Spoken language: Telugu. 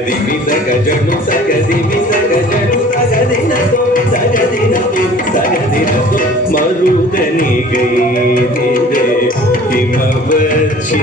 సగదిమి సగజను సగదిమి సగజను సగదినతో సగదినతో సగదినతో మరుదని గైదే కిమవచ్చి